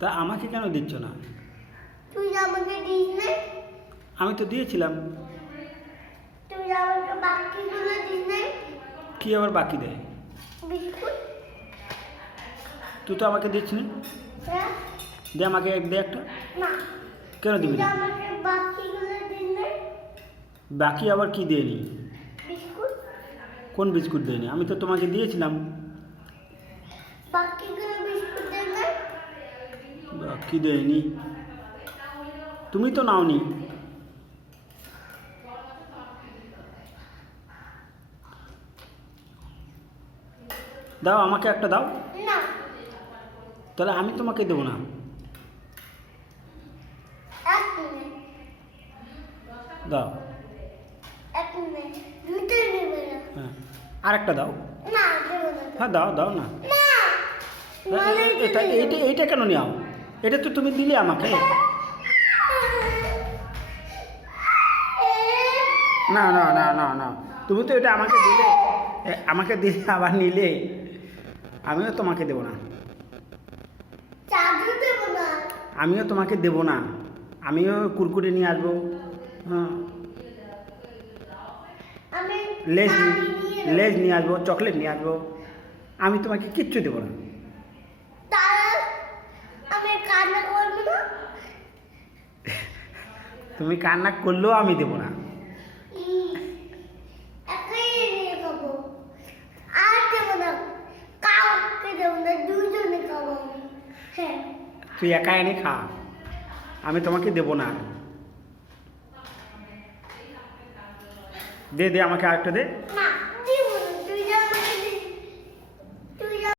তা আমাকে কেন দিচ্ছ না? তুই আমাকে দিস না। আমি তো দিয়েছিলাম। তুই আমাকে বাকিগুলো দিস না। কি আবার বাকি দেয়? বিস্কুট। তুই তো আমাকে দিচ্ছি না। হ্যাঁ? দে আমাকে দে একটা। না। কেন দিবি তুই না? আমাকে বাকিগুলো দিস না। বাকি আবার কি দেয়নি? বিস্কুট। কোন বিস্কুট দেয়নি? আমি তো তোমাকে দিয়েছিলাম। বাকিগুলো বিস্কুট দিস না। বাকি দেয়নি, তুমি তো নাওনি। দাও আমাকে একটা দাও। না। তাহলে আমি তোমাকে দেবো না। এক মিনিট। দাও। এক মিনিট। দুটো নেবে না। হ্যাঁ, আর একটা দাও। না, দেবো না। হ্যাঁ দাও দাও না। না। এটা এইটা এইটা কেন নেও? এটা তো তুমি দিলে আমাকে। না না না না না, তুমি তো এটা আমাকে দিলে, আমাকে দিলে আবার নিলে। আমিও তোমাকে দেবো না। চাদর দেবো না। আমিও তোমাকে দেবো না। আমিও কুরকুরে নিয়ে আসবো। হ্যাঁ, আমি লেজ পানি নিয়ে নেবো। লেজ নিয়ে আসবো, চকলেট নিয়ে আসবো। আমি তোমাকে কিচ্ছু দেবো না। তারা আমি কান্না করবো না। তুমি কান্না করলেও আমি দেবো না। একাই নিয়ে খাবো। আর দেবো না। কাউকে দেবো না। দুজনে খাবো আমি। হ্যাঁ। তুই একা এনে খা, আমি তোমাকে দেবো না। দে দে আমাকে আরেকটা দে। না।